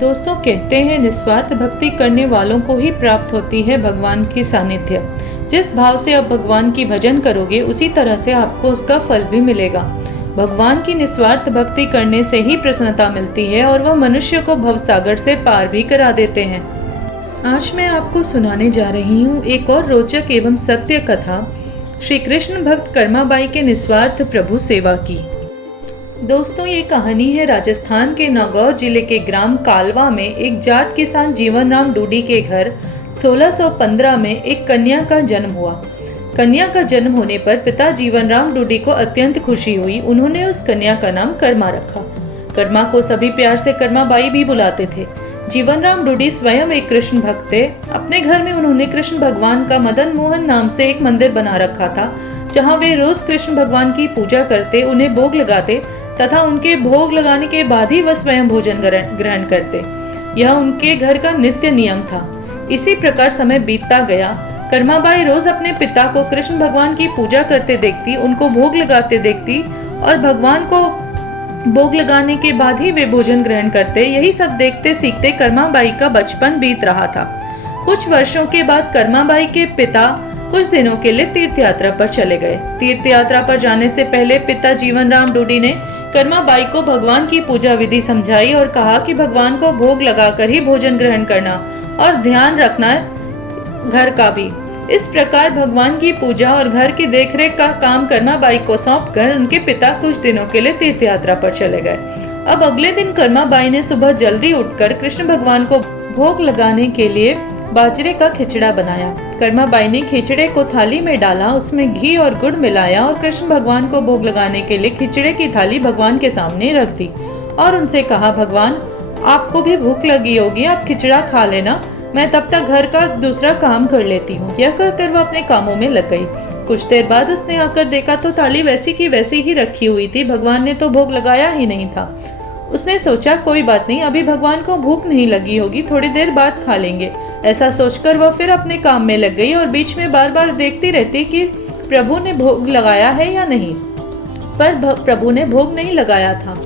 दोस्तों, कहते हैं निस्वार्थ भक्ति करने वालों को ही प्राप्त होती है भगवान की सानिध्य। जिस भाव से आप भगवान की भजन करोगे उसी तरह से आपको उसका फल भी मिलेगा। भगवान की निस्वार्थ भक्ति करने से ही प्रसन्नता मिलती है और वह मनुष्य को भवसागर से पार भी करा देते हैं। आज मैं आपको सुनाने जा रही हूँ एक और रोचक एवं सत्य कथा, श्री कृष्ण भक्त कर्माबाई के निस्वार्थ प्रभु सेवा की। दोस्तों, ये कहानी है राजस्थान के नागौर जिले के ग्राम कालवा में एक जाट किसान जीवन राम डूडी के घर 1615 में एक कन्या का जन्म हुआ। कन्या का जन्म होने पर पिता जीवन राम डूडी को अत्यंत खुशी हुई। उन्होंने उस कन्या का नाम कर्मा रखा। कर्मा को सभी प्यार से कर्माबाई भी बुलाते थे। जीवन राम डूडी स्वयं एक कृष्ण भक्त थे। अपने घर में उन्होंने कृष्ण भगवान का मदन मोहन नाम से एक मंदिर बना रखा था, जहाँ वे रोज कृष्ण भगवान की पूजा करते, उन्हें भोग लगाते तथा उनके भोग लगाने के बाद ही वह स्वयं भोजन ग्रहण करते। यह उनके घर का नित्य नियम था। इसी प्रकार समय बीतता गया। कर्माबाई रोज अपने पिता को कृष्ण भगवान की पूजा करते देखती, उनको भोग लगाते देखती और भगवान को भोग लगाने के बाद ही वे भोजन ग्रहण करते। यही सब देखते सीखते कर्माबाई का बचपन बीत रहा था। कुछ वर्षों के बाद कर्माबाई के पिता कुछ दिनों के लिए तीर्थ यात्रा पर चले गए। तीर्थ यात्रा पर जाने से पहले पिता जीवन राम डूडी ने कर्माबाई को भगवान की पूजा विधि समझाई और कहा कि भगवान को भोग लगाकर ही भोजन ग्रहण करना और ध्यान रखना घर का भी। इस प्रकार भगवान की पूजा और घर की देखरेख का काम कर्माबाई को सौंपकर उनके पिता कुछ दिनों के लिए तीर्थ यात्रा पर चले गए। अब अगले दिन कर्माबाई ने सुबह जल्दी उठकर कृष्ण भगवान को भोग लगाने के लिए बाजरे का खिचड़ा बनाया। कर्माबाई ने खिचड़े को थाली में डाला, उसमें घी और गुड़ मिलाया और कृष्ण भगवान को भोग लगाने के लिए खिचड़े की थाली भगवान के सामने रख दी और उनसे कहा, भगवान आपको भी भूख लगी होगी, आप खिचड़ा खा लेना, मैं तब तक घर का दूसरा काम कर लेती हूँ। यह कहकर वह अपने कामों में लग गई। कुछ देर बाद उसने आकर देखा तो थाली वैसी की वैसी ही रखी हुई थी। भगवान ने तो भोग लगाया ही नहीं था। उसने सोचा कोई बात नहीं, अभी भगवान को भूख नहीं लगी होगी, थोड़ी देर बाद खा लेंगे। ऐसा सोचकर वह फिर अपने काम में लग गई और बीच में बार बार देखती रहती कि प्रभु ने भोग लगाया है या नहीं, पर प्रभु ने भोग नहीं लगाया था।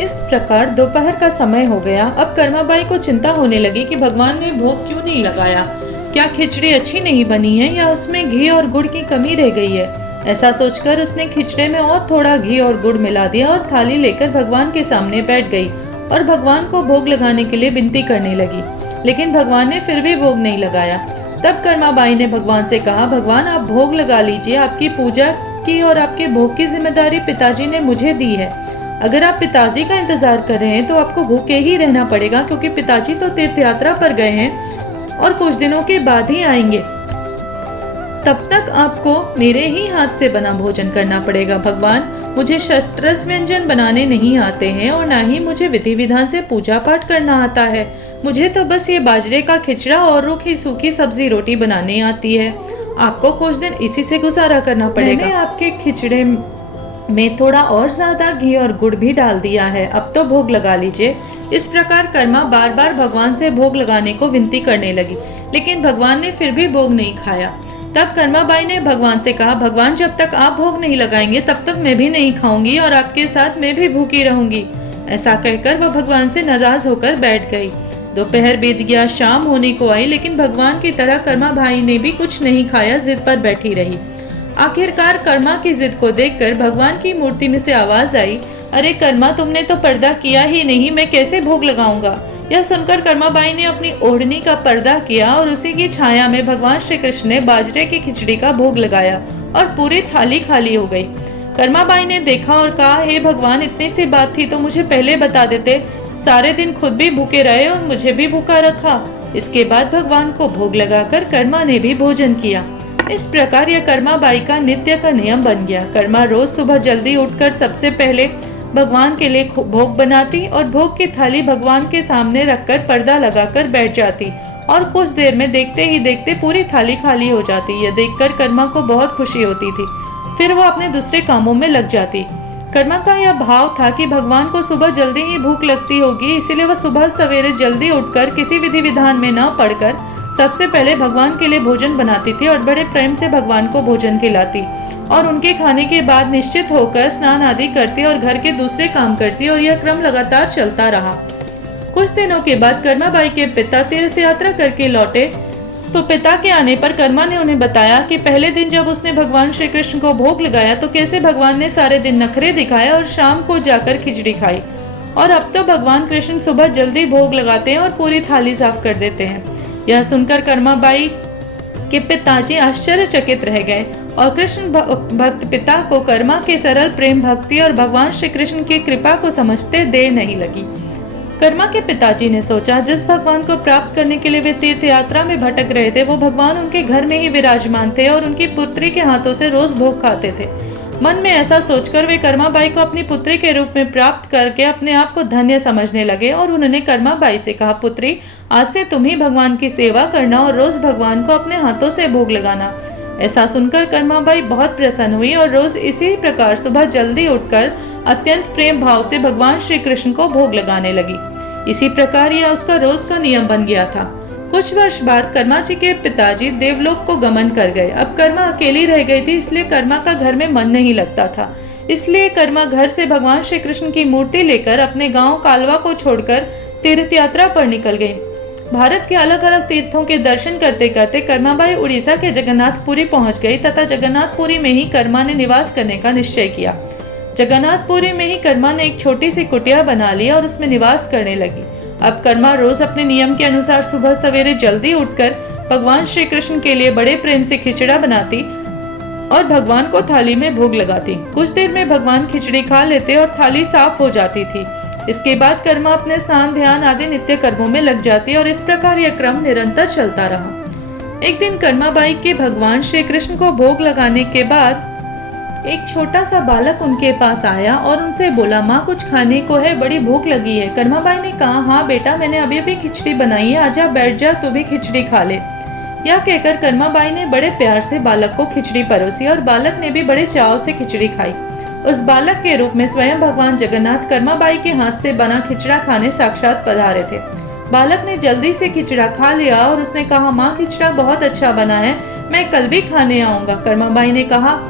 इस प्रकार दोपहर का समय हो गया। अब कर्माबाई को चिंता होने लगी कि भगवान ने भोग क्यों नहीं लगाया, क्या खिचड़ी अच्छी नहीं बनी है या उसमें घी और गुड़ की कमी रह गई है। ऐसा सोचकर उसने खिचड़े में और थोड़ा घी और गुड़ मिला दिया और थाली लेकर भगवान के सामने बैठ गई और भगवान को भोग लगाने के लिए विनती करने लगी, लेकिन भगवान ने फिर भी भोग नहीं लगाया। तब कर्माबाई ने भगवान से कहा, भगवान आप भोग लगा लीजिए, आपकी पूजा की और आपके भोग की जिम्मेदारी पिताजी ने मुझे दी है। अगर आप पिताजी का इंतजार कर रहे हैं तो आपको भूखे ही रहना पड़ेगा, क्योंकि पिताजी तो तीर्थ यात्रा पर गए हैं और कुछ दिनों के बाद ही आएंगे। तब तक आपको मेरे ही हाथ से बना भोजन करना पड़ेगा। भगवान, मुझे षट्रस व्यंजन बनाने नहीं आते हैं और ना ही मुझे विधि विधान से पूजा पाठ करना आता है। मुझे तो बस ये बाजरे का खिचड़ा और रूखी सूखी सब्जी रोटी बनाने आती है। आपको कुछ दिन इसी से गुजारा करना पड़ेगा। मैंने आपके खिचड़े में थोड़ा और ज्यादा घी और गुड़ भी डाल दिया है, अब तो भोग लगा लीजिए। इस प्रकार कर्मा बार बार भगवान से भोग लगाने को विनती करने लगी, लेकिन भगवान ने फिर भी भोग नहीं खाया। तब कर्माबाई ने भगवान से कहा, भगवान जब तक आप भोग नहीं लगाएंगे तब तक मैं भी नहीं खाऊंगी और आपके साथ मैं भी भूखी रहूंगी। ऐसा कहकर वह भगवान से नाराज होकर बैठ गई। दोपहर बीत गया, शाम होने को आई, लेकिन भगवान की तरह कर्माबाई ने भी कुछ नहीं खाया, जिद पर बैठी रही। आखिरकार कर्मा की जिद को देखकर भगवान की मूर्ति में से आवाज आई, अरे कर्मा, तुमने तो पर्दा किया ही नहीं, मैं कैसे भोग लगाऊंगा। यह सुनकर कर्माबाई ने अपनी ओढ़नी का पर्दा किया और उसी की छाया में भगवान श्री कृष्ण ने बाजरे की खिचड़ी का भोग लगाया और पूरी थाली खाली हो गई। कर्माबाई ने देखा और कहा, हे भगवान, इतनी सी बात थी तो मुझे पहले बता देते, सारे दिन खुद भी भूखे रहे और मुझे भी भूखा रखा। इसके बाद भगवान को भोग लगाकर कर्मा ने भी भोजन किया। इस प्रकार यह कर्माबाई का नित्य का नियम बन गया। कर्मा रोज सुबह जल्दी उठकर सबसे पहले भगवान के लिए भोग बनाती और भोग की थाली भगवान के सामने रखकर पर्दा लगाकर बैठ जाती और कुछ देर में देखते ही देखते पूरी थाली खाली हो जाती। यह देखकर कर्मा को बहुत खुशी होती थी। फिर वह अपने दूसरे कामों में लग जाती। कर्मा का यह भाव था कि भगवान को सुबह जल्दी ही भूख लगती होगी, इसीलिए वह सुबह सवेरे जल्दी उठकर किसी विधि विधान में न पड़कर सबसे पहले भगवान के लिए भोजन बनाती थी और बड़े प्रेम से भगवान को भोजन खिलाती और उनके खाने के बाद निश्चित होकर स्नान आदि करती और घर के दूसरे काम करती और यह क्रम लगातार चलता रहा। कुछ दिनों के बाद कर्माबाई के पिता तीर्थ यात्रा करके लौटे तो पिता के आने पर कर्मा ने उन्हें बताया कि पहले दिन जब उसने भगवान श्री कृष्ण को भोग लगाया तो कैसे भगवान ने सारे दिन नखरे दिखाए और शाम को जाकर खिचड़ी खाई, और अब तो भगवान कृष्ण सुबह जल्दी भोग लगाते हैं और पूरी थाली साफ कर देते हैं। यह सुनकर कर्माबाई के पिताजी आश्चर्यचकित रह गए और कृष्ण भक्त पिता को कर्मा के सरल प्रेम भक्ति और भगवान श्री कृष्ण की कृपा को समझते देर नहीं लगी। कर्मा के पिताजी ने सोचा, जिस भगवान को प्राप्त करने के लिए वे तीर्थ यात्रा में भटक रहे थे वो भगवान उनके घर में ही विराजमान थे और उनकी पुत्री के हाथों से रोज भोग खाते थे। मन में ऐसा सोचकर वे कर्माबाई को अपनी पुत्री के रूप में प्राप्त करके अपने आप को धन्य समझने लगे और उन्होंने कर्माबाई से कहा, पुत्री, आज से तुम ही भगवान की सेवा करना और रोज भगवान को अपने हाथों से भोग लगाना। ऐसा सुनकर कर्माबाई बहुत प्रसन्न हुई और रोज इसी प्रकार सुबह जल्दी उठकर अत्यंत प्रेम भाव से भगवान श्री कृष्ण को भोग लगाने लगी। इसी प्रकार यह उसका रोज का नियम बन गया था। कुछ वर्ष बाद कर्मा जी के पिताजी देवलोक को गमन कर गए। अब कर्मा अकेली रह गई थी, इसलिए कर्मा का घर में मन नहीं लगता था। इसलिए कर्मा घर से भगवान श्री कृष्ण की मूर्ति लेकर अपने गांव कालवा को छोड़कर तीर्थ यात्रा पर निकल गई। भारत के अलग अलग तीर्थों के दर्शन करते करते कर्माबाई उड़ीसा के जगन्नाथपुरी पहुंच गई तथा जगन्नाथपुरी में ही कर्मा ने निवास करने का निश्चय किया। जगन्नाथपुरी में ही कर्मा ने एक छोटी सी कुटिया बना ली और उसमें निवास करने लगी। अब कर्मा रोज अपने नियम के अनुसार सुबह सवेरे जल्दी उठकर भगवान श्री कृष्ण के लिए बड़े प्रेम से खिचड़ा बनाती और भगवान को थाली में भोग लगाती। कुछ देर में भगवान खिचड़ी खा लेते और थाली साफ हो जाती थी। इसके बाद कर्मा अपने स्नान ध्यान आदि नित्य कर्मों में लग जाती और इस प्रकार यह क्रम निरंतर चलता रहा। एक दिन कर्माबाई के भगवान श्री कृष्ण को भोग लगाने के बाद एक छोटा सा बालक उनके पास आया और उनसे बोला, माँ कुछ खाने को है, बड़ी भूख लगी है। कर्माबाई ने कहा, हाँ बेटा, मैंने अभी अभी खिचड़ी बनाई है, आजा बैठ जा, तू भी खिचड़ी खा ले। यह कहकर कर्माबाई ने बड़े प्यार से बालक को खिचड़ी परोसी और बालक ने भी बड़े चाव से खिचड़ी खाई। उस बालक के रूप में स्वयं भगवान जगन्नाथ कर्माबाई के हाथ से बना खिचड़ा खाने साक्षात पधारे थे। बालक ने जल्दी से खिचड़ा खा लिया और उसने कहा, माँ खिचड़ा बहुत अच्छा बना है, मैं कल भी खाने आऊंगा। कर्माबाई ने कहा,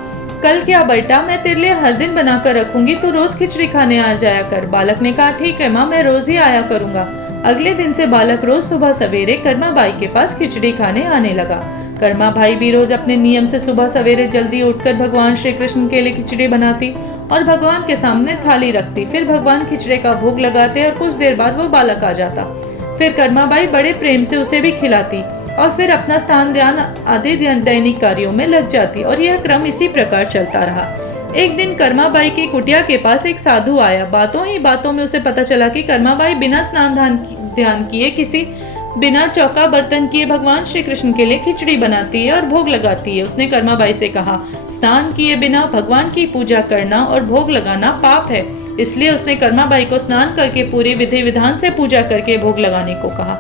कल क्या बेटा, मैं तेरे लिए हर दिन बनाकर रखूंगी, तू रोज खिचड़ी खाने आ जाया कर। बालक ने कहा, ठीक है माँ, मैं रोज ही आया करूंगा। अगले दिन से बालक रोज सुबह सवेरे कर्माबाई के पास खिचड़ी खाने आने लगा। कर्माबाई भी रोज अपने नियम से सुबह सवेरे जल्दी उठकर भगवान श्री कृष्ण के लिए खिचड़ी बनाती और भगवान के सामने थाली रखती। फिर भगवान खिचड़े का भोग लगाते और कुछ देर बाद वो बालक आ जाता। फिर कर्माबाई बड़े प्रेम से उसे भी खिलाती और फिर अपना स्थान ध्यान आदि दैनिक कार्यों में लग जाती और यह क्रम इसी प्रकार चलता रहा। एक दिन कर्माबाई की कुटिया के पास एक साधु आया। बातों ही बातों में उसे पता चला कि कर्माबाई बिना स्नान ध्यान किए, किसी बिना चौका बर्तन किए भगवान श्री कृष्ण के लिए खिचड़ी बनाती है और भोग लगाती है। उसने कर्माबाई से कहा, स्नान किए बिना भगवान की पूजा करना और भोग लगाना पाप है। इसलिए उसने कर्माबाई को स्नान करके पूरी विधि विधान से पूजा करके भोग लगाने को कहा।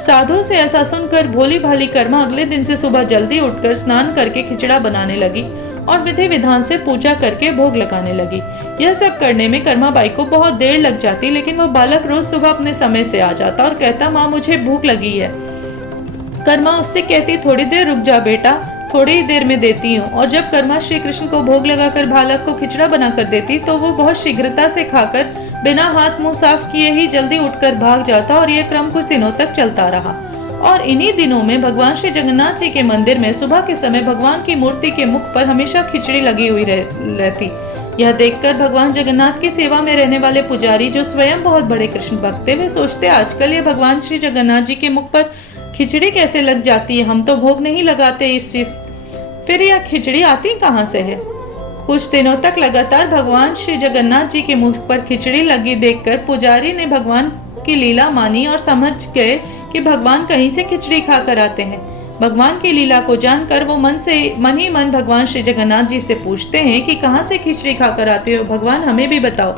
साधु से ऐसा सुनकर भोली भाली कर्मा अगले दिन से सुबह जल्दी उठकर स्नान करके खिचड़ा बनाने लगी और विधि विधान से पूजा करके भोग लगाने लगी। यह सब करने में कर्माबाई को बहुत देर लग जाती, लेकिन वह बालक रोज सुबह अपने समय से आ जाता और कहता, माँ मुझे भूख लगी है। कर्मा उससे कहती, थोड़ी देर रुक जा बेटा, थोड़ी ही देर में देती हूँ। और जब कर्मा श्री कृष्ण को भोग लगाकर बालक को खिचड़ा बनाकर देती तो वो बहुत शीघ्रता से खाकर बिना हाथ मुंह साफ किए ही जल्दी उठकर भाग जाता और यह क्रम कुछ दिनों तक चलता रहा। और इन्हीं दिनों में भगवान श्री जगन्नाथ जी के मंदिर में सुबह के समय भगवान की मूर्ति के मुख पर हमेशा खिचड़ी लगी हुई रहती। यह देखकर भगवान जगन्नाथ की सेवा में रहने वाले पुजारी, जो स्वयं बहुत बड़े कृष्ण भक्त थे, वे सोचते, आजकल ये भगवान श्री जगन्नाथ जी के मुख पर खिचड़ी कैसे लग जाती है, हम तो भोग नहीं लगाते इस चीज, फिर यह खिचड़ी आती कहाँ से है। कुछ दिनों तक लगातार भगवान श्री जगन्नाथ जी के मुख पर खिचड़ी लगी देखकर पुजारी ने भगवान की लीला मानी और समझ गए कि भगवान कहीं से खिचड़ी खा कर आते हैं। भगवान की लीला को जानकर वो मन ही मन भगवान श्री जगन्नाथ जी से पूछते हैं कि कहाँ से खिचड़ी खाकर आते हो भगवान, हमें भी बताओ।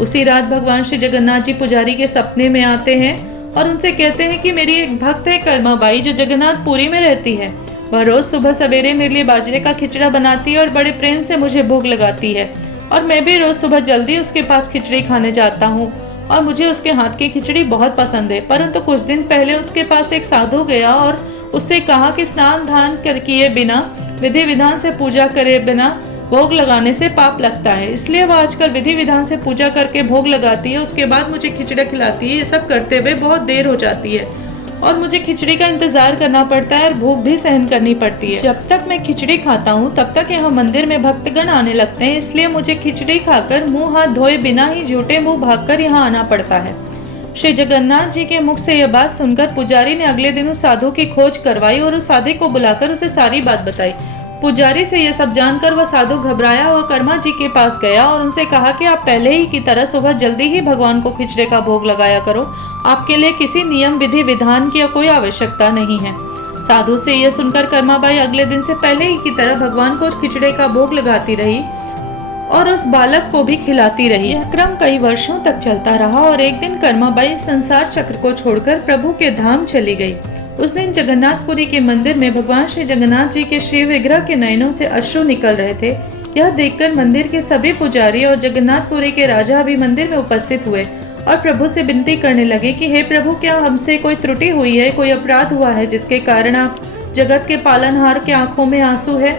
उसी रात भगवान श्री जगन्नाथ जी पुजारी के सपने में आते हैं और उनसे कहते हैं कि मेरी एक भक्त है कर्माबाई, जो जगन्नाथपुरी में रहती है। वह रोज सुबह सवेरे मेरे लिए बाजरे का खिचड़ा बनाती है और बड़े प्रेम से मुझे भोग लगाती है और मैं भी रोज सुबह जल्दी उसके पास खिचड़ी खाने जाता हूँ और मुझे उसके हाथ की खिचड़ी बहुत पसंद है। परंतु कुछ दिन पहले उसके पास एक साधु गया और उससे कहा कि स्नान ध्यान किए बिना, विधि विधान से पूजा करे बिना भोग लगाने से पाप लगता है, इसलिए वह आजकल विधि विधान से पूजा करके भोग लगाती है। उसके बाद मुझे खिचड़ी खिलाती है। ये सब करते हुए बहुत देर हो जाती है और मुझे खिचड़ी का इंतजार करना पड़ता है और भूख भी सहन करनी पड़ती है। जब तक मैं खिचड़ी खाता हूँ तब तक यहाँ मंदिर में भक्तगण आने लगते हैं, इसलिए मुझे खिचड़ी खाकर मुंह हाथ धोए बिना ही झूठे मुंह भागकर यहाँ आना पड़ता है। श्री जगन्नाथ जी के मुख से यह बात सुनकर पुजारी ने अगले दिन उस साधु की खोज करवाई और उस साधु को बुलाकर उसे सारी बात बताई। पुजारी से यह सब जानकर वह साधु घबराया हुआ कर्मा जी के पास गया और उनसे कहा कि आप पहले ही की तरह सुबह जल्दी ही भगवान को खिचड़े का भोग लगाया करो। आपके लिए किसी नियम विधि विधान की कोई आवश्यकता नहीं है। साधु से यह सुनकर कर्माबाई अगले दिन से पहले ही की तरह भगवान को खिचड़े का भोग लगाती रही और उस बालक को भी खिलाती रही। यह क्रम कई वर्षों तक चलता रहा और एक दिन कर्माबाई संसार चक्र को छोड़कर प्रभु के धाम चली गई। उस दिन जगन्नाथपुरी के मंदिर में भगवान श्री जगन्नाथ जी के श्री विग्रह के नयनों से अश्रु निकल रहे थे। यह देखकर मंदिर के सभी पुजारी और जगन्नाथपुरी के राजा भी मंदिर में उपस्थित हुए और प्रभु से विनती करने लगे कि हे प्रभु, क्या हमसे कोई त्रुटि हुई है, कोई अपराध हुआ है जिसके कारण आप जगत के पालनहार के आंखों में आंसू है।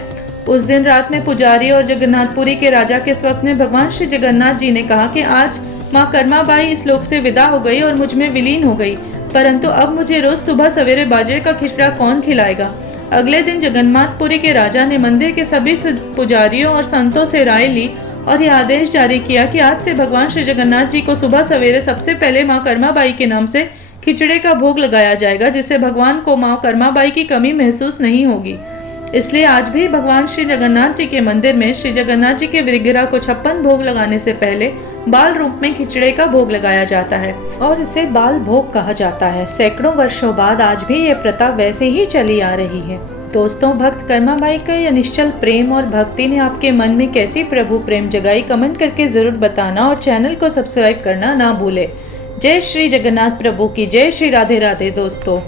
उस दिन रात में पुजारी और जगन्नाथपुरी के राजा के स्वप्न में भगवान श्री जगन्नाथ जी ने कहा कि आज माँ कर्माबाई इस लोक से विदा हो गई और मुझ में विलीन हो गई, परंतु अब मुझे रोज सुबह सवेरे बाजरे का खिचड़ा कौन खिलाएगा। अगले दिन जगन्नाथपुरी के राजा ने मंदिर के सभी पुजारियों और संतों से राय ली और यह आदेश जारी किया कि आज से भगवान श्री जगन्नाथ जी को सुबह सवेरे सबसे पहले माँ कर्माबाई के नाम से खिचड़े का भोग लगाया जाएगा, जिससे भगवान को माँ कर्माबाई की कमी महसूस नहीं होगी। इसलिए आज भी भगवान श्री जगन्नाथ जी के मंदिर में श्री जगन्नाथ जी के विग्रह को 56 भोग लगाने से पहले बाल रूप में खिचड़े का भोग लगाया जाता है और इसे बाल भोग कहा जाता है। सैकड़ों वर्षों बाद आज भी ये प्रथा वैसे ही चली आ रही है। दोस्तों, भक्त कर्माबाई का यह निश्चल प्रेम और भक्ति ने आपके मन में कैसी प्रभु प्रेम जगाई, कमेंट करके जरूर बताना और चैनल को सब्सक्राइब करना ना भूले। जय श्री जगन्नाथ प्रभु की जय। श्री राधे राधे दोस्तों।